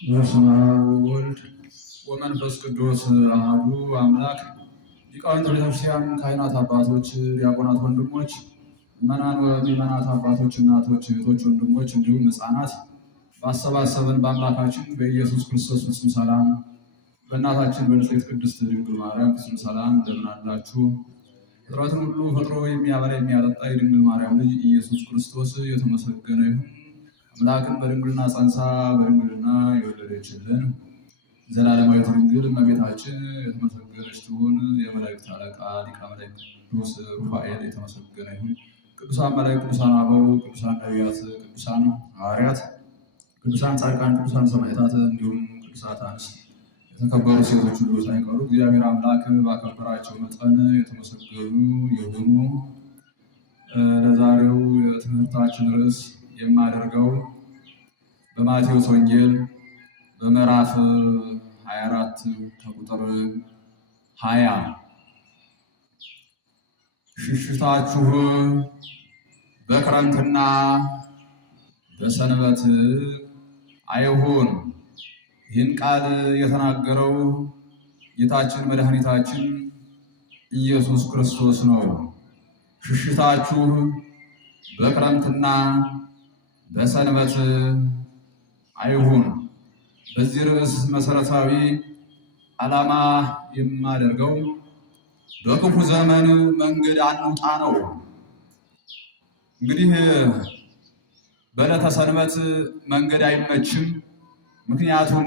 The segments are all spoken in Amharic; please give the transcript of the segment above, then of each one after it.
በስመ አብ ወወልድ ወመንፈስ ቅዱስ አሐዱ አምላክ። ሊቃውንተ ቤተክርስቲያን፣ ካህናት አባቶች፣ ዲያቆናት ወንድሞች፣ ምዕመናን ወምዕመናት አባቶች፣ እናቶች፣ እህቶች፣ ወንድሞች እንዲሁም ሕፃናት ባሰባሰበን በአምላካችን በኢየሱስ ክርስቶስ ፍጹም ሰላም በእናታችን በንጽሕት ቅድስት ድንግል ማርያም ፍጹም ሰላም እንደምን አላችሁ? ፍጥረትን ሁሉ ፈጥሮ የሚያበላ የሚያጠጣ የድንግል ማርያም ልጅ ኢየሱስ ክርስቶስ የተመሰገነ ይሁን። አምላክን በድንግልና ጸንሳ በድንግልና የወለደችልን ዘላለማዊት ድንግል እመቤታችን የተመሰገነች ትሁን። የመላእክት አለቃ ሊቀ መላእክት ቅዱስ ሩፋኤል የተመሰገነ ይሁን። ቅዱሳን መላእክት፣ ቅዱሳን አበው፣ ቅዱሳን ነቢያት፣ ቅዱሳን ሐዋርያት፣ ቅዱሳን ጻድቃን፣ ቅዱሳን ሰማዕታት እንዲሁም ቅዱሳት አንስት የተከበሩ ሴቶች ሁሉ ሳይቀሩ እግዚአብሔር አምላክ ባከበራቸው መጠን የተመሰገኑ የሆኑ ለዛሬው የትምህርታችን ርዕስ የማደርገው በማቴዎስ ወንጌል በምዕራፍ 24 ከቁጥር 20 ሽሽታችሁ በክረምትና በሰንበት አይሁን። ይህን ቃል የተናገረው ጌታችን መድኃኒታችን ኢየሱስ ክርስቶስ ነው። ሽሽታችሁ በክረምትና በሰንበት አይሁን። በዚህ ርዕስ መሰረታዊ ዓላማ የማደርገው በክፉ ዘመን መንገድ አንውጣ ነው። እንግዲህ በዕለተ ሰንበት መንገድ አይመችም። ምክንያቱም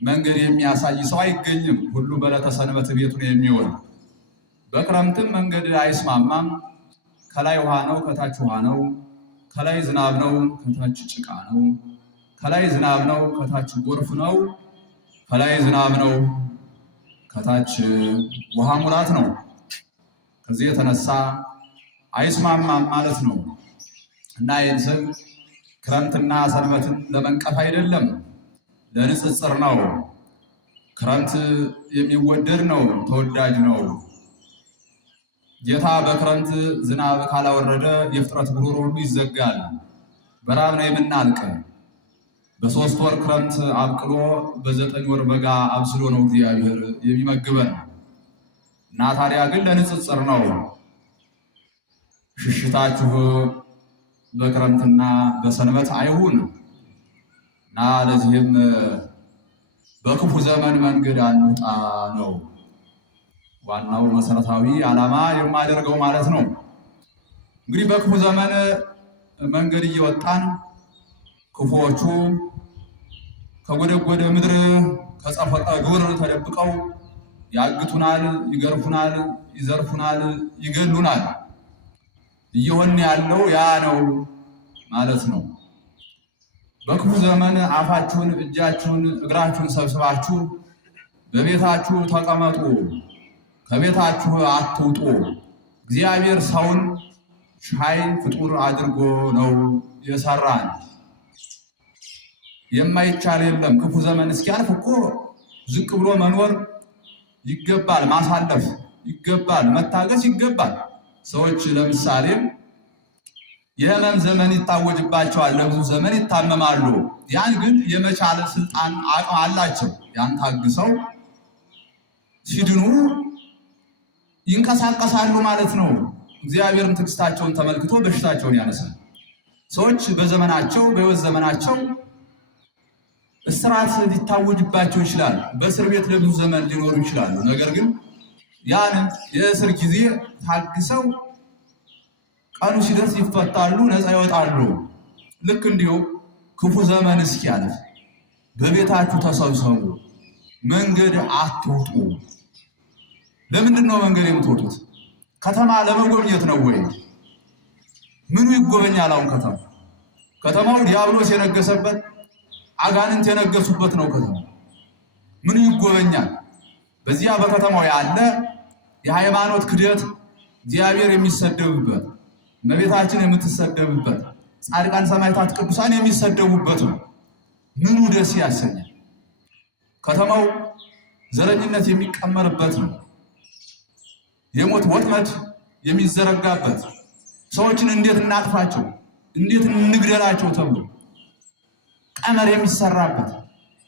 መንገድ የሚያሳይ ሰው አይገኝም። ሁሉ በዕለተ ሰንበት ቤቱ ነው የሚውል። በክረምትም መንገድ አይስማማም። ከላይ ውሃ ነው፣ ከታች ውሃ ነው። ከላይ ዝናብ ነው፣ ከታች ጭቃ ነው። ከላይ ዝናብ ነው፣ ከታች ጎርፍ ነው። ከላይ ዝናብ ነው፣ ከታች ውሃ ሙላት ነው። ከዚህ የተነሳ አይስማማም ማለት ነው እና ይህን ስም ክረምትና ሰንበትን ለመንቀፍ አይደለም፣ ለንጽጽር ነው። ክረምት የሚወደድ ነው፣ ተወዳጅ ነው። ጌታ በክረምት ዝናብ ካላወረደ የፍጥረት ጉሮሮ ሁሉ ይዘጋል። በራብ ነው የምናልቅ። በ3 ወር ክረምት አብቅሎ በ9 ወር በጋ አብስሎ ነው እግዚአብሔር የሚመግበን እና ታዲያ ግን ለንጽጽር ነው። ሽሽታችሁ በክረምትና በሰንበት አይሁን እና ለዚህም በክፉ ዘመን መንገድ አንውጣ ነው ዋናው መሰረታዊ ዓላማ የማደርገው ማለት ነው። እንግዲህ በክፉ ዘመን መንገድ እየወጣን ክፉዎቹ ከጎደጎደ ምድር ከጸፈቀ ዱር ተደብቀው ያግቱናል፣ ይገርፉናል፣ ይዘርፉናል፣ ይገሉናል። እየሆነ ያለው ያ ነው ማለት ነው። በክፉ ዘመን አፋችሁን፣ እጃችሁን፣ እግራችሁን ሰብስባችሁ በቤታችሁ ተቀመጡ፣ ከቤታችሁ አትውጡ። እግዚአብሔር ሰውን ሻይ ፍጡር አድርጎ ነው የሰራን። የማይቻል የለም። ክፉ ዘመን እስኪያልፍ እኮ ዝቅ ብሎ መኖር ይገባል፣ ማሳለፍ ይገባል፣ መታገስ ይገባል። ሰዎች ለምሳሌ የህመም ዘመን ይታወጅባቸዋል፣ ለብዙ ዘመን ይታመማሉ። ያን ግን የመቻል ስልጣን አቅም አላቸው። ያን ታግሰው ሲድኑ ይንቀሳቀሳሉ ማለት ነው። እግዚአብሔርም ትዕግስታቸውን ተመልክቶ በሽታቸውን ያነሳል። ሰዎች በዘመናቸው በሕይወት ዘመናቸው እስራት ሊታወጅባቸው ይችላል። በእስር ቤት ለብዙ ዘመን ሊኖሩ ይችላሉ። ነገር ግን ያን የእስር ጊዜ ታግሰው ቀኑ ሲደርስ ይፈታሉ፣ ነፃ ይወጣሉ። ልክ እንዲሁ ክፉ ዘመን እስኪያልፍ በቤታችሁ ተሰብሰቡ፣ መንገድ አትውጡ። ለምንድን ነው መንገድ የምትወጡት? ከተማ ለመጎብኘት ነው ወይ? ምኑ ይጎበኛል? አሁን ከተማው ዲያብሎስ የነገሰበት አጋንንት የነገሱበት ነው። ከተማው ምኑ ይጎበኛል? በዚያ በከተማው ያለ የሃይማኖት ክደት እግዚአብሔር የሚሰደብበት፣ እመቤታችን የምትሰደብበት፣ ጻድቃን ሰማዕታት ቅዱሳን የሚሰደቡበት ነው። ምኑ ደስ ያሰኛል? ከተማው ዘረኝነት የሚቀመርበት ነው። የሞት ወጥመድ የሚዘረጋበት፣ ሰዎችን እንዴት እናጥፋቸው፣ እንዴት እንግደላቸው ተብሎ ቀመር የሚሰራበት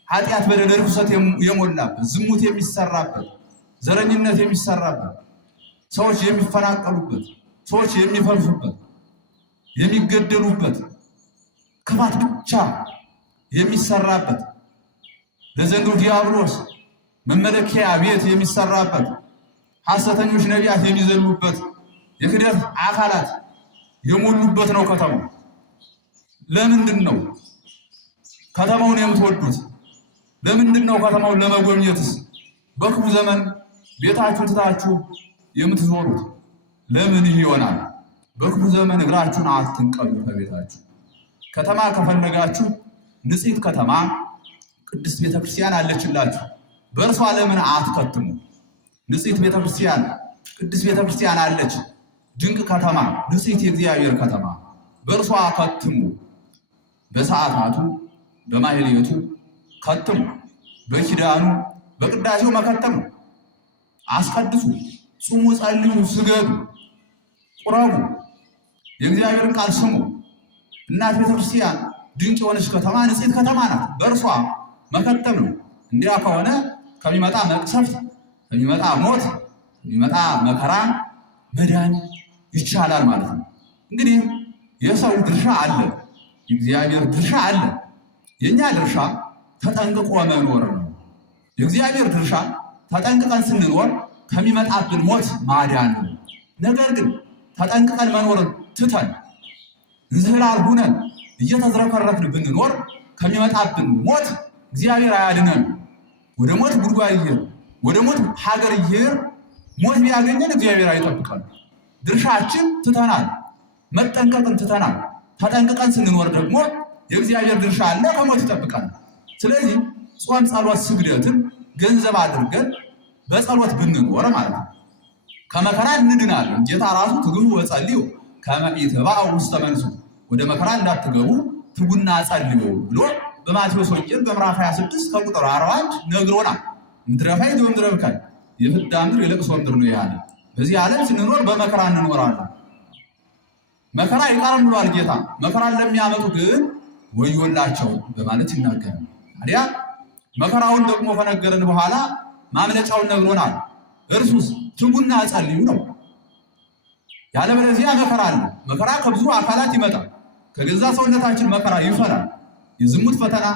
ኃጢአት በደል ርኩሰት የሞላበት ዝሙት የሚሰራበት ዘረኝነት የሚሰራበት ሰዎች የሚፈናቀሉበት ሰዎች የሚፈልሱበት የሚገደሉበት ክፋት ብቻ የሚሰራበት ለዘንዶ ዲያብሎስ መመለኪያ ቤት የሚሰራበት ሐሰተኞች ነቢያት የሚዘሉበት የክደት አካላት የሞሉበት ነው ከተማው። ለምንድን ነው ከተማውን የምትወዱት? ለምንድን ነው ከተማውን ለመጎብኘትስ በክፉ ዘመን ቤታችሁን ትታችሁ የምትዞሩት? ለምን ይሆናል? በክፉ ዘመን እግራችሁን አትንቀሉ ከቤታችሁ። ከተማ ከፈለጋችሁ ንጽሕት ከተማ ቅድስት ቤተክርስቲያን አለችላችሁ። በእርሷ ለምን አትከትሙ? ንጽሕት ቤተክርስቲያን ቅድስት ቤተክርስቲያን አለች። ድንቅ ከተማ ንጽሕት የእግዚአብሔር ከተማ በእርሷ ከትሙ። በሰዓታቱ በማህሌቱ ከትሙ፣ በኪዳኑ በቅዳሴው መከተሙ። አስቀድሱ፣ ጹሙ፣ ጸልዩ፣ ስገዱ፣ ቁረቡ፣ የእግዚአብሔርን ቃል ስሙ። እናት ቤተክርስቲያን ድንቅ የሆነች ከተማ ንጽሕት ከተማ ናት። በእርሷ መከተም ነው። እንዲያ ከሆነ ከሚመጣ መቅሰፍት፣ ከሚመጣ ሞት፣ ከሚመጣ መከራ መዳን ይቻላል ማለት ነው። እንግዲህ የሰው ድርሻ አለ፣ የእግዚአብሔር ድርሻ አለ። የኛ ድርሻ ተጠንቅቆ መኖር ነው። የእግዚአብሔር ድርሻ ተጠንቅቀን ስንኖር ከሚመጣብን ሞት ማዳን ነው። ነገር ግን ተጠንቅቀን መኖርን ትተን እንዝህላል ሁነን እየተዝረከረክን ብንኖር ከሚመጣብን ሞት እግዚአብሔር አያድነን። ወደ ሞት ጉድጓድ ይሄድ፣ ወደ ሞት ሀገር ይሄድ፣ ሞት ቢያገኘን እግዚአብሔር አይጠብቀን። ድርሻችን ትተናል፣ መጠንቀቅን ትተናል። ተጠንቅቀን ስንኖር ደግሞ የእግዚአብሔር ድርሻ አለ፣ ከሞት ይጠብቀን። ስለዚህ ጾም፣ ጸሎት፣ ስግደትን ገንዘብ አድርገን በጸሎት ብንኖር ማለት ነው ከመከራ እንድናለን። ጌታ ራሱ ትግሉ ወጸልዩ ከመ ኢትባኡ ውስተ መንሱት፣ ወደ መከራ እንዳትገቡ ትጉና ጸልዩ ብሎ በማቴዎስ ወንጌል በምዕራፍ 26 ከቁጥር 41 ነግሮናል። ምድረ ፋይድ ወምድረ ብካይ፣ የፍዳ ምድር የለቅሶ ምድር ነው ያለ። በዚህ ዓለም ስንኖር በመከራ እንኖራለን። መከራ ይቀርም ብሏል ጌታ። መከራን ለሚያመጡ ግን ወዮላቸው በማለት ይናገራል። ታዲያ መከራውን ደግሞ ከነገረን በኋላ ማምለጫውን ነግሮናል። እርሱስ ትጉና ጸልዩ ነው። ያለበለዚያ መከራ አለ። መከራ ከብዙ አካላት ይመጣል። ከገዛ ሰውነታችን መከራ ይፈራል። የዝሙት ፈተና፣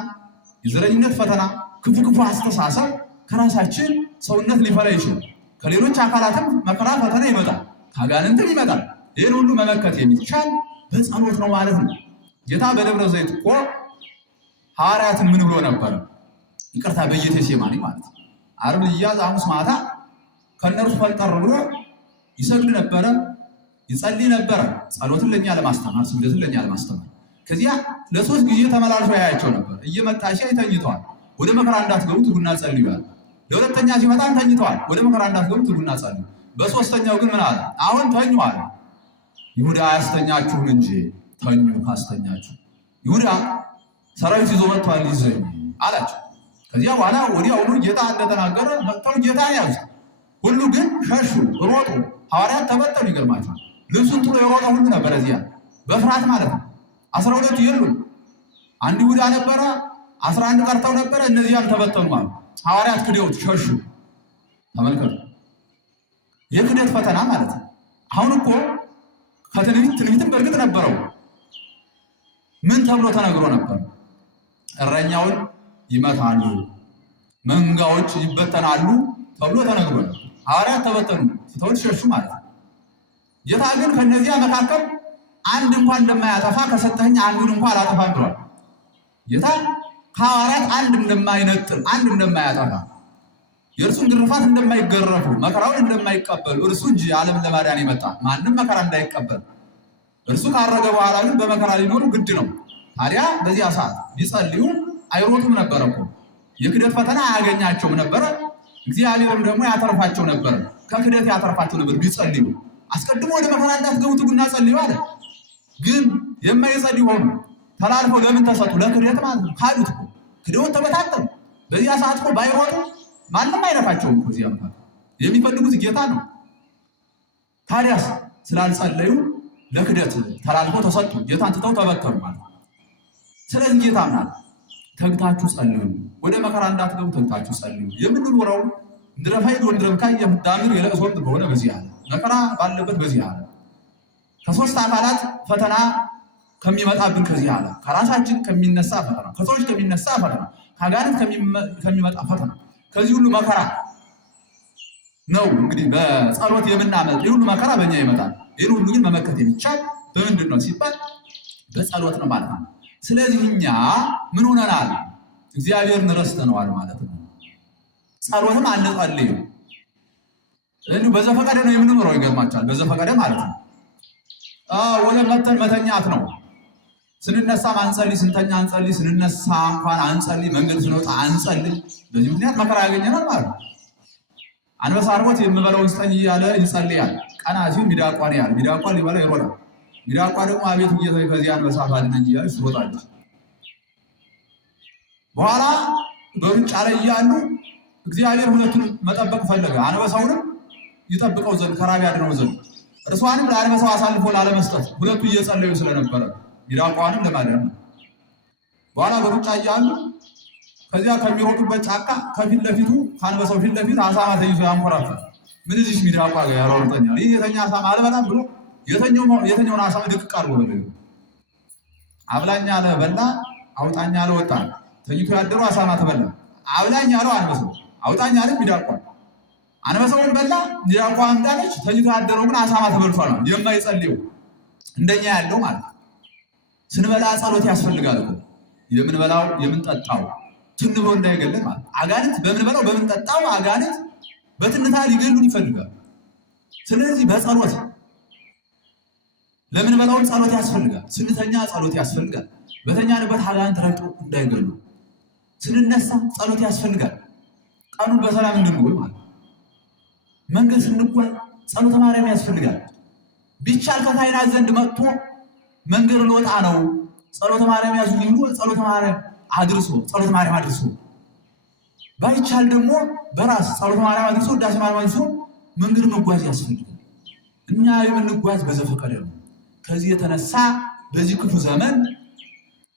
የዘረኝነት ፈተና፣ ክፉ ክፉ አስተሳሰብ ከራሳችን ሰውነት ሊፈራ ይችላል። ከሌሎች አካላትም መከራ ፈተና ይመጣል፣ ከአጋንንትም ይመጣል። ይህን ሁሉ መመከት የሚቻል በጸሎት ነው ማለት ነው። ጌታ በደብረ ዘይት እኮ ሐዋርያትን ምን ብሎ ነበር? ይቅርታ፣ በጌቴሴማኒ ማለት ነው። ዓርብ ሊያዝ ሐሙስ ማታ ከእነርሱ ፈንጠር ብሎ ይሰግድ ነበረ፣ ይጸልይ ነበረ። ጸሎትን ለእኛ ለማስተማር፣ ስግደትን ለእኛ ለማስተማር። ከዚያ ለ3 ጊዜ ተመላልሶ ያያቸው ነበር። እየመጣ ሲያይ ተኝተዋል። ወደ መከራ እንዳትገቡ ትጉና ጸልዩ አለ። ለሁለተኛ ሲመጣ ተኝተዋል። ወደ መከራ እንዳትገቡ ትጉና ጸልዩ። በሶስተኛው ግን ምን አለ? አሁን ተኙ አለ። ይሁዳ አያስተኛችሁም እንጂ ተኙ ካስተኛችሁ። ይሁዳ ሰራዊት ይዞ መጥቷል ሊይዘኝ አላቸው። ከዚያ በኋላ ወዲያውኑ ጌታ እንደተናገረ መጥተው ጌታ ያዙ። ሁሉ ግን ሸሹ፣ ሮጡ። ሐዋርያት ተበተኑ። ይገርማቸዋል። ልብሱን ጥሎ የሮጠ ሁሉ ነበር እዚያ በፍርሃት ማለት ነው። 12 የሉም። አንድ ይሁዳ ነበረ፣ 11 ቀርተው ነበረ። እነዚያም ተበተኑ ማለት ሐዋርያት ክደውት ሸሹ። ተመልከቱ፣ የክደት ፈተና ማለት ነው። አሁን እኮ ትንቢትም በእርግጥ ነበረው። ምን ተብሎ ተነግሮ ነበር? እረኛውን ይመታሉ፣ መንጋዎች ይበተናሉ ተብሎ ተነግሮ ነበር። ሐዋርያት ተበተኑ፣ ትተውት ሸሹ ማለት ነው። ጌታ ግን ከነዚያ መካከል አንድ እንኳን እንደማያጠፋ ከሰጠኝ አንዱን እንኳን አላጠፋም ብሏል። ጌታ ከሐዋርያት አንድ እንደማይነጥል፣ አንድ እንደማያጠፋ፣ የእርሱን ግርፋት እንደማይገረፉ፣ መከራውን እንደማይቀበሉ እርሱ እንጂ ዓለም ለማዳን የመጣ ማንም መከራ እንዳይቀበል እርሱ ካረገ በኋላ ግን በመከራ ሊኖሩ ግድ ነው። ታዲያ በዚያ ሰዓት ቢጸልዩ አይሮጡም ነበረ እኮ። የክደት ፈተና አያገኛቸውም ነበረ። እግዚአብሔርም ደግሞ ያተርፋቸው ነበረ። ከክደት ያተርፋቸው ነበር ቢጸልዩ። አስቀድሞ ወደ መከራ እንዳትገቡ ትጉና ጸልዩ አለ። ግን የማይጸልዩ ሆኑ። ተላልፈው ለምን ተሰጡ? ለክደት ማለት ነው። ካዱት እኮ ክደውን ተበታተኑ። በዚያ ሰዓት እኮ ባይሮጡ ማንም አይነካቸውም እኮ። እዚያ መካከል የሚፈልጉት ጌታ ነው። ታዲያስ ስላልጸለዩ ለክደት ተላልፈው ተሰጡ። ጌታን ትተው ተበተኑ ማለት ነው። ስለዚህ ጌታ ምናል ተግታችሁ ጸልዩ። ወደ መከራ እንዳትገቡ ተግታችሁ ጸልዩ። የምንኖረው እንድረፋይድ ወንድረብካ የምዳምር የለቅሶም በሆነ በዚህ ዓለም መከራ ባለበት በዚህ ዓለም ከሶስት አካላት ፈተና ከሚመጣብን ከዚህ ዓለም ከራሳችን ከሚነሳ ፈተና፣ ከሰዎች ከሚነሳ ፈተና፣ ከአጋንንት ከሚመጣ ፈተና፣ ከዚህ ሁሉ መከራ ነው እንግዲህ በጸሎት የምናመልጥ። ይህ ሁሉ መከራ በእኛ ይመጣል። ይህን ሁሉ ግን መመከት የሚቻል በምንድን ነው ሲባል በጸሎት ነው ማለት ነው። ስለዚህ እኛ ምን ሆነናል? እግዚአብሔርን ረስተነዋል ማለት ነው። ጸሎትም አንጸልይም። እንዲሁ በዘፈቀደ ነው የምንኖረው። ይገርማችኋል። በዘፈቀደ ማለት ነው። ወደ መተኛት ነው። ስንነሳ አንጸልይ፣ ስንተኛ አንጸልይ፣ ስንነሳ እንኳን አንጸልይ፣ መንገድ ስንወጣ አንጸልይ። በዚህ ምክንያት መከራ ያገኘናል ማለት ነው። አንበሳ አርቦት የምበላውን ስጠኝ እያለ ይጸልያል። ቀና ሲል ሚዳቋ ነው ያለ። ሚዳቋ ሊበላ ይሮጣል። ሚዳቋ ደግሞ አቤቱ ጌታዬ ከዚህ አንበሳ ባድነኝ እያለች ትሮጣለች። በኋላ በሩጫ ላይ እያሉ እግዚአብሔር ሁለቱንም መጠበቅ ፈለገ። አንበሳውንም ይጠብቀው ዘንድ ከራብ ያድነው ዘንድ እርሷንም ለአንበሳው አሳልፎ ላለመስጠት ሁለቱ እየጸለዩ ስለነበረ ሚዳቋንም ለማዳን ነው። በኋላ በሩጫ እያሉ ከዚያ ከሚሮጡበት ጫካ ከፊት ለፊቱ ከአንበሳው ፊት ለፊት አሳማ ተይዞ ያንኮራፋል። ምን እዚህ ሚዳቋ ጋር ያሯሩጠኛል፣ ይህ የተኛ አሳማ አልበላም ብሎ የተኛውን አሳማ ድቅቅ አድርጎ በለ። አብላኝ አለ በላ፣ አውጣኝ አለ ወጣ። ተኝቶ ያደሩ አሳማ ተበላ። አብላኝ አለው አንበሳው፣ አውጣኝ አለ ሚዳቋ። አንበሳውን በላ፣ ሚዳቋ አምጣለች። ተኝቶ ያደረው ግን አሳማ ተበልቷል። የማይጸልየው እንደኛ ያለው ማለት ነው። ስንበላ ጸሎት ያስፈልጋል እኮ። የምንበላው የምንጠጣው ትንበው እንዳይገለን ማለት አጋንንት በምንበላው በምንጠጣው አጋንንት በትንታ ሊገሉን ይፈልጋል። ስለዚህ በጸሎት ለምንበላው ጸሎት ያስፈልጋል። ስንተኛ ጸሎት ያስፈልጋል። በተኛንበት አጋንንት ረግጠው እንዳይገሉ ስንነሳ ጸሎት ያስፈልጋል። ቀኑን በሰላም እንድንውል ማለት መንገድ ስንጓዝ ጸሎተ ማርያም ያስፈልጋል። ቢቻል ከካህናት ዘንድ መጥቶ መንገድ ልወጣ ነው ጸሎተ ማርያም ያዙልኝ ብሎ ጸሎተ ማርያም አድርሶ ጸሎተ ማርያም አድርሶ፣ ባይቻል ደግሞ በራስ ጸሎተ ማርያም አድርሶ ውዳሴ ማርያም አድርሶ መንገድ መጓዝ ያስፈልጋል። እኛ የምንጓዝ በዘፈቀደ ነው። ከዚህ የተነሳ በዚህ ክፉ ዘመን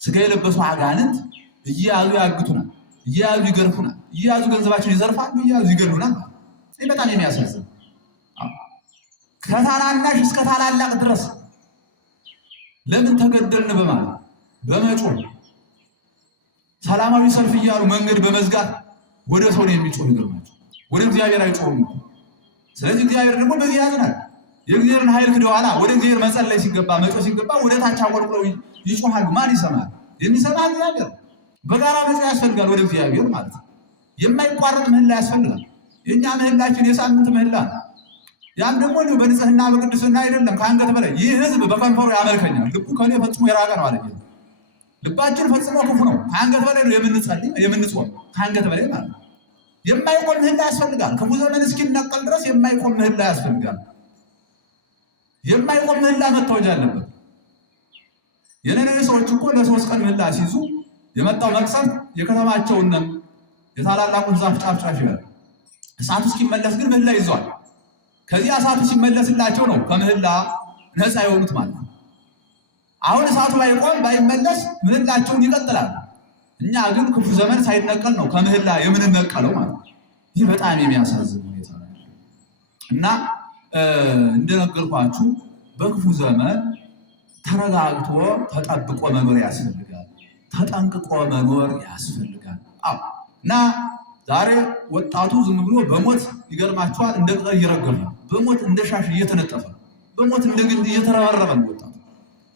ስጋ የለበሱ አጋንንት እየያዙ ያግቱናል፣ እየያዙ ይገርፉናል፣ እየያዙ ገንዘባችን ይዘርፋሉ፣ እየያዙ ይገሉናል። ይህ በጣም የሚያሳዝን ከታናናሽ እስከ ታላላቅ ድረስ ለምን ተገደልን በማለት በመጮህ ሰላማዊ ሰልፍ እያሉ መንገድ በመዝጋት ወደ ሰው ነው የሚጮህ። ይገርማቸው ወደ እግዚአብሔር አይጮህም። ስለዚህ እግዚአብሔር ደግሞ በዚህ ያዝናል። የእግዚአብሔርን ኃይል ክደዋላ። ወደ እግዚአብሔር መጸለይ ሲገባ መጮህ ሲገባ ወደ ታች አቆልቁለው ይጮሃሉ። ማን ይሰማል? የሚሰማ እግዚአብሔር። በጋራ መጮህ ያስፈልጋል ወደ እግዚአብሔር ማለት ነው። የማይቋረጥ ምህላ ያስፈልጋል። የእኛ ምህላችን የሳምንት ምህላ፣ ያም ደግሞ በንጽህና በቅድስና አይደለም፣ ከአንገት በላይ። ይህ ህዝብ በከንፈሩ ያመልከኛል፣ ልቡ ከኔ ፈጽሞ የራቀ ነው አለ። ልባችን ፈጽሞ ክፉ ነው። ከአንገት በላይ ነው የምንጸልይ የምንጾም፣ ከአንገት በላይ ማለት ነው። የማይቆም ምህላ ያስፈልጋል። ክፉ ዘመን እስኪነቀል ድረስ የማይቆም ምህላ ያስፈልጋል። የማይቆም ምህላ መታወጅ አለበት። የነነዌ ሰዎች እኮ ለ3 ቀን ምህላ ሲይዙ የመጣው መቅሰፍት የከተማቸውን የታላላቁን ዛፍ ጫፍ ይላል። እሳቱ እስኪመለስ ግን ምህላ ይዘዋል። ከዚህ እሳቱ ሲመለስላቸው ነው ከምህላ ነፃ የሆኑት ማለት ነው። አሁን እሳቱ ባይቆም ባይመለስ ምህላቸውን ይቀጥላል። እኛ ግን ክፉ ዘመን ሳይነቀል ነው ከምህላ የምንነቀለው ማለት ነው። ይህ በጣም የሚያሳዝን ሁኔታ ነው እና እንደነገርኳችሁ በክፉ ዘመን ተረጋግቶ ተጠብቆ መኖር ያስፈልጋል። ተጠንቅቆ መኖር ያስፈልጋል። እና ዛሬ ወጣቱ ዝም ብሎ በሞት ይገርማችኋል እንደ ቅጠል እየረገፈ ነው። በሞት እንደ ሻሽ እየተነጠፈ ነው። በሞት እንደ ግንድ እየተረበረበ ነው ወጣቱ።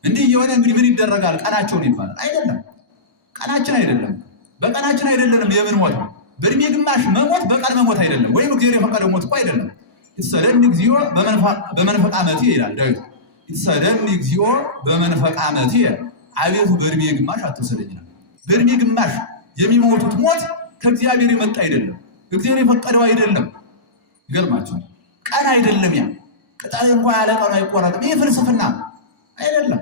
እንዲህ የሆነ እንግዲህ ምን ይደረጋል? ቀናቸውን ይባላል አይደለም። ቀናችን አይደለም፣ በቀናችን አይደለም የምንሞት። በእድሜ ግማሽ መሞት በቀን መሞት አይደለም፣ ወይም እግዚአብሔር የፈቀደው ሞት እኮ አይደለም። ይትሰደኒ እግዚኦ በመንፈቅ ዓመትየ ይላል ዳዊት። ይትሰደኒ እግዚኦ በመንፈቅ ዓመትየ፣ አቤቱ በእድሜ ግማሽ አትውሰደኝ ይላል። በእድሜ ግማሽ የሚሞቱት ሞት ከእግዚአብሔር የመጣ አይደለም፣ እግዚአብሔር የፈቀደው አይደለም። ይገርማችኋል። ቀን አይደለም፣ ያ ቅጠል እንኳን ያለ ቀኑ አይቆረጥም። ይህ ፍልስፍና አይደለም።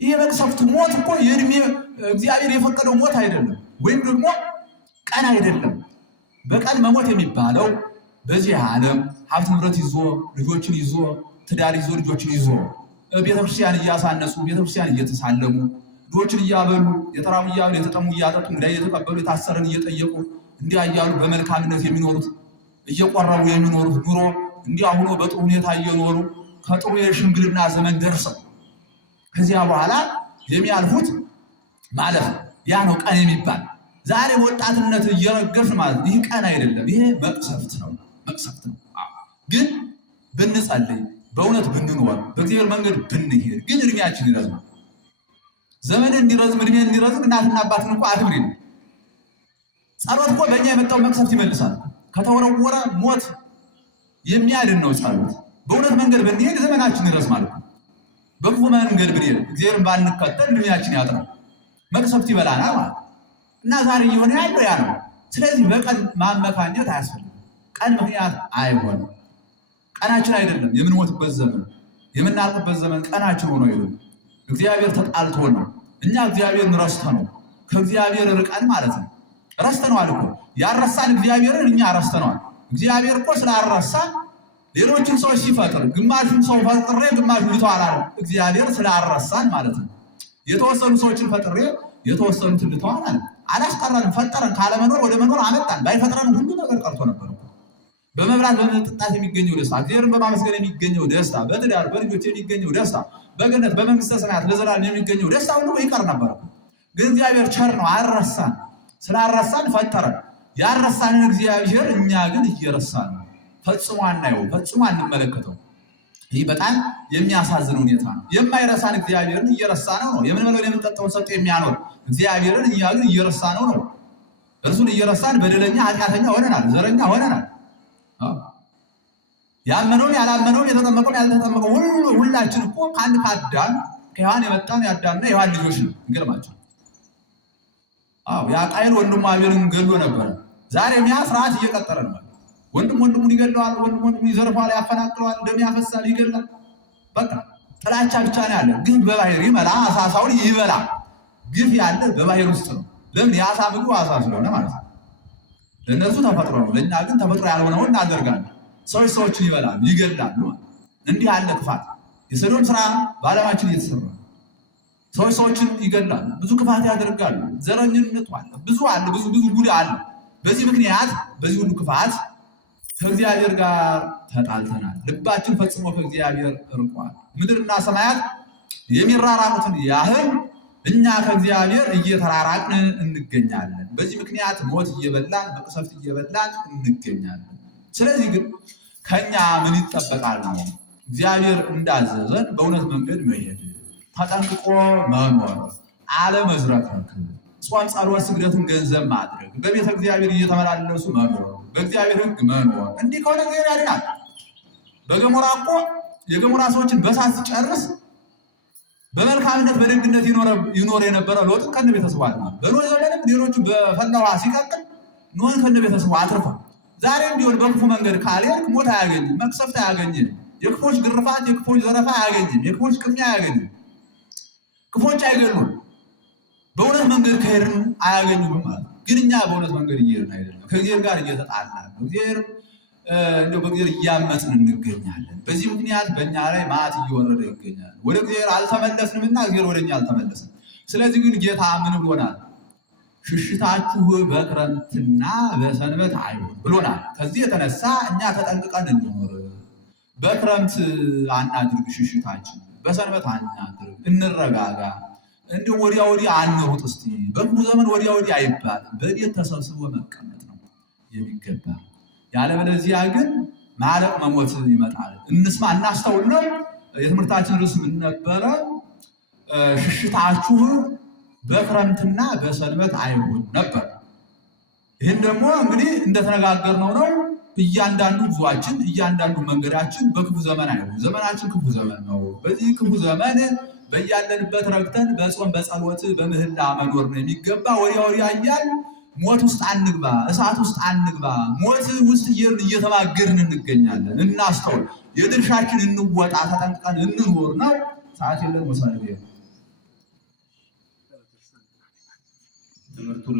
ይህ መቅሰፍት ሞት እኮ የእድሜ እግዚአብሔር የፈቀደው ሞት አይደለም፣ ወይም ደግሞ ቀን አይደለም። በቀን መሞት የሚባለው በዚህ ዓለም ሀብት ንብረት ይዞ ልጆችን ይዞ ትዳር ይዞ ልጆችን ይዞ ቤተክርስቲያን እያሳነሱ ቤተክርስቲያን እየተሳለሙ ድሆችን እያበሉ የተራቡ እያበሉ የተጠሙ እያጠጡ እንግዳ እየተቀበሉ የታሰረን እየጠየቁ እንዲያ እያሉ በመልካምነት የሚኖሩት እየቆረቡ የሚኖሩት ኑሮ እንዲያ ሆኖ በጥሩ ሁኔታ እየኖሩ ከጥሩ የሽምግልና ዘመን ደርሰው ከዚያ በኋላ የሚያልፉት ማለፍ ያ ነው ቀን የሚባል። ዛሬ ወጣትነት እየረገፍ ማለት ይህ ቀን አይደለም፣ ይሄ መቅሰፍት ነው። መቅሰፍት ነው። ግን ብንጸልይ በእውነት ብንኖር በእግዚአብሔር መንገድ ብንሄድ ግን እድሜያችን ይረዝማል። ዘመን እንዲረዝም እድሜ እንዲረዝም እናትና አባትን እኮ አክብሪ ነው። ጸሎት እኮ በእኛ የመጣው መቅሰፍት ይመልሳል። ከተወረወረ ሞት የሚያድን ነው ጸሎት። በእውነት መንገድ ብንሄድ ዘመናችን ይረዝማል። በክፉ መንገድ ብንሄድ እግዚአብሔርን ባንከተል እድሜያችን ያጥራል፣ መቅሰፍት ይበላናል ማለት እና ዛሬ እየሆነ ያለው ያ ነው። ስለዚህ በቀን ማመካኘት አያስፈልግም። ቀን ምክንያት አይሆንም። ቀናችን አይደለም የምንሞትበት ዘመን የምናልቅበት ዘመን ቀናችን ሆኖ ይሁን። እግዚአብሔር ተጣልቶ ነው። እኛ እግዚአብሔርን ረስተነው ከእግዚአብሔር ርቀን ማለት ነው። ረስተነዋል እኮ ያረሳን እግዚአብሔርን እኛ ረስተነዋል። እግዚአብሔር እኮ ስላረሳን ሌሎችን ሰዎች ሲፈጥር ግማሹን ሰው ፈጥሬ ግማሹን ልተው አላለም። እግዚአብሔር ስላረሳን ማለት ነው። የተወሰኑ ሰዎችን ፈጥሬ የተወሰኑትን ልተው አላለም። አላስቀረንም። ፈጠረን፣ ካለመኖር ወደ መኖር አመጣን። ባይፈጥረን ሁሉ ነገር ቀርቶ ነበር። በመብላት በመጠጣት የሚገኘው ደስታ፣ እግዚአብሔርን በማመስገን የሚገኘው ደስታ፣ በትዳር በልጆች የሚገኘው ደስታ፣ በገነት በመንግስተ ሰማያት ለዘላለም የሚገኘው ደስታ ሁሉ ይቀር ነበር። ግን እግዚአብሔር ቸር ነው፣ አልረሳን። ስላልረሳን ፈጠረን። ያረሳንን እግዚአብሔር እኛ ግን እየረሳን ነው። ፈጽሞ አናየው፣ ፈጽሞ አንመለከተው። ይህ በጣም የሚያሳዝን ሁኔታ ነው። የማይረሳን እግዚአብሔርን እየረሳነው ነው። የምንበላውን የምንጠጣውን ሰጥቶ የሚያኖር እግዚአብሔርን እኛ ግን እየረሳነው ነው። እርሱን እየረሳን በደለኛ ኃጢአተኛ ሆነናል፣ ዘረኛ ሆነናል። ያመነውን ያላመነውን የተጠመቀውን ያልተጠመቀው ሁላችን እኮ ከአንድ ከአዳም ከሔዋን የመጣን የአዳምና የሔዋን ልጆች ነው። ይገርማቸው። ያ ቃየል ወንድሙ አቤልን ገሎ ነበረ። ዛሬም ያ ፍርሃት እየቀጠለ ነው። ወንድም ወንድሙን ይገለዋል፣ ወንድም ወንድሙን ይዘርፋል፣ ያፈናቅለዋል፣ ደም ያፈሳል፣ ይገላል። በቃ ጥላቻ ብቻ ነው ያለ። ግን በባህር ይመላ አሳሳውን ይበላ። ግፍ ያለ በባህር ውስጥ ነው። ለምን? የአሳ ምግቡ አሳ ስለሆነ ማለት ነው። ለእነሱ ተፈጥሮ ነው፣ ለእኛ ግን ተፈጥሮ ያልሆነውን እናደርጋለን። ሰዎች ሰዎችን ይበላሉ፣ ይገላሉ። እንዲህ ያለ ክፋት የሰዶም ስራ በዓለማችን እየተሰራ ሰዎች ሰዎችን ይገላሉ፣ ብዙ ክፋት ያደርጋሉ። ዘረኝነቱ አለ፣ ብዙ አለ፣ ብዙ ጉድ አለ። በዚህ ምክንያት በዚህ ሁሉ ክፋት ከእግዚአብሔር ጋር ተጣልተናል። ልባችን ፈጽሞ ከእግዚአብሔር ርቋል። ምድርና ሰማያት የሚራራቁትን ያህል እኛ ከእግዚአብሔር እየተራራቅን እንገኛለን። በዚህ ምክንያት ሞት እየበላን መቅሰፍት እየበላን እንገኛለን። ስለዚህ ግን ከኛ ምን ይጠበቃል ነው? እግዚአብሔር እንዳዘዘን በእውነት መንገድ መሄድ፣ ተጠንቅቆ መኖር፣ አለመዝረክረክ፣ ጾም፣ ጸሎት፣ ስግደትን ገንዘብ ማድረግ፣ በቤተ እግዚአብሔር እየተመላለሱ መኖር፣ በእግዚአብሔር ሕግ መኖር። እንዲህ ከሆነ እግዚአብሔር ያድናል። በገሞራ እኮ የገሞራ ሰዎችን በሳት ሲጨርስ በመልካምነት በደግነት ይኖር የነበረ ሎጥን ከነ ቤተሰቡ አድኗል። በኖህ ዘመንም ሌሎቹ በፈላ ውሃ ሲቀቅል ኖህን ከነ ቤተሰቡ አትርፏል። ዛሬም ቢሆን በክፉ መንገድ ካልሄድክ ሞት አያገኝም፣ መቅሰፍት አያገኝም፣ የክፎች ግርፋት፣ የክፎች ዘረፋ አያገኝም፣ የክፎች ቅሚያ አያገኝም። ክፎች አይገሉም። በእውነት መንገድ ከሄድን አያገኙም ማለት ነው። ግን እኛ በእውነት መንገድ እየሄድን አይደለም፣ ከእግዚአብሔር ጋር እየተጣላን ነው። እግዚአብሔር እንደው በእግዚአብሔር እያመፅን እንገኛለን። በዚህ ምክንያት በእኛ ላይ መዓት እየወረደ ይገኛል። ወደ እግዚአብሔር አልተመለስንምና እግዚአብሔር ወደ እኛ አልተመለስም። ስለዚህ ግን ጌታ ምን ብሎናል? ሽሽታችሁ በክረምትና በሰንበት አይሁን ብሎናል። ከዚህ የተነሳ እኛ ተጠንቅቀን እንኖር። በክረምት አናድርግ ሽሽታችን፣ በሰንበት አናድርግ፣ እንረጋጋ። እንዲሁ ወዲያ ወዲህ አንሩጥ። እስቲ በክፉ ዘመን ወዲያ ወዲህ አይባልም። በቤት ተሰብስቦ መቀመጥ ነው የሚገባ። ያለበለዚያ ግን ማለቅ መሞት ይመጣል። እንስማ፣ እናስተውል ነው። የትምህርታችን ርዕስ ምን ነበረ? ሽሽታችሁ በክረምትና በሰንበት አይሁን ነበር። ይህን ደግሞ እንግዲህ እንደተነጋገርነው ነው። እያንዳንዱ ጉዟችን፣ እያንዳንዱ መንገዳችን በክፉ ዘመን አይሁን። ዘመናችን ክፉ ዘመን ነው። በዚህ ክፉ ዘመን በያለንበት ረግተን በጾም በጸሎት በምህላ መኖር ነው የሚገባ። ወዲያ ወዲያ እያልን ሞት ውስጥ አንግባ፣ እሳት ውስጥ አንግባ። ሞት ውስጥ እየተባገርን እንገኛለን። እናስተውል፣ የድርሻችን እንወጣ፣ ተጠንቅቀን እንኖር ነው። ሰዓት የለን ወሰነ ትምህርቱን